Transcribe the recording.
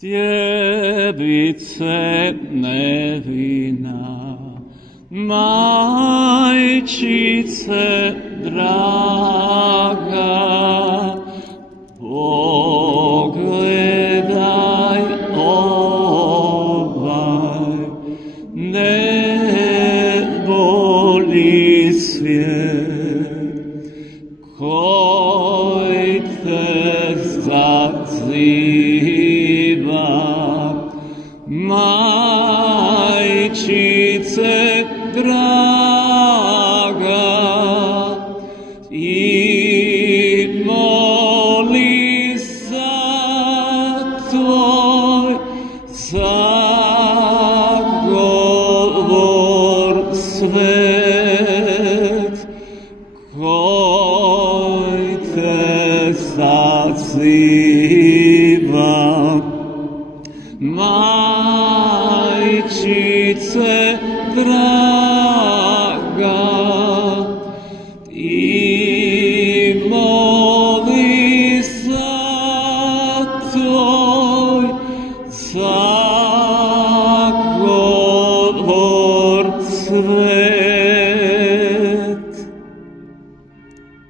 Djevice nevina, majčice draga, pogledaj ovaj nebolji svijet koji te zaziva, majčice draga, i moli za tvoj zagovor svet koji te zaziva, majčice draga, i moli za tvoj zagovor svet.